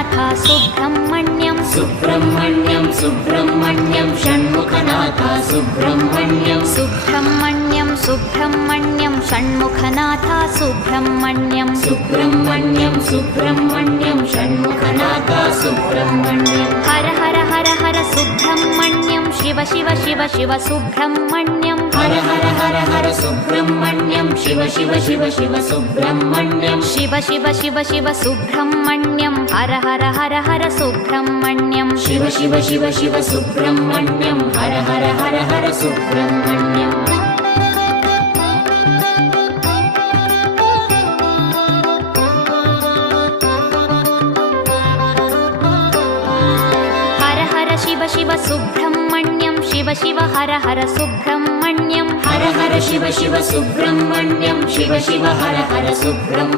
Shanmukhanath Subrahmanyam Subrahmanyam Subrahmanyam Shanmukhanath Subrahmanyam Subrahmanyam Subrahmanyam Shanmukhanath Subrahmanyam Subrahmanyam Subrahmanyam Shanmukhanath Subrahmanyam Har Har Har Har Subrahmanyam Shiva Shiva Shiva Shiva Subrahmanyam Har Har Har Har Subrahmanyam Shiva Shiva Shiva Shiva Subrahmanyam Shiva Shiva Shiva Shiva Subrahmanyam Har Har Har Har Subrahmanyam Shiva Shiva Shiva Shiva Subrahmanyam Har Har Har Har Subrahmanyam Har Har Shiva Shiva Subrahmanyam Shiva Shiva Har Har Subrahmanyam Har Har Shiva Shiva Subrahmanyam Shiva Shiva Har Har Subrahmanyam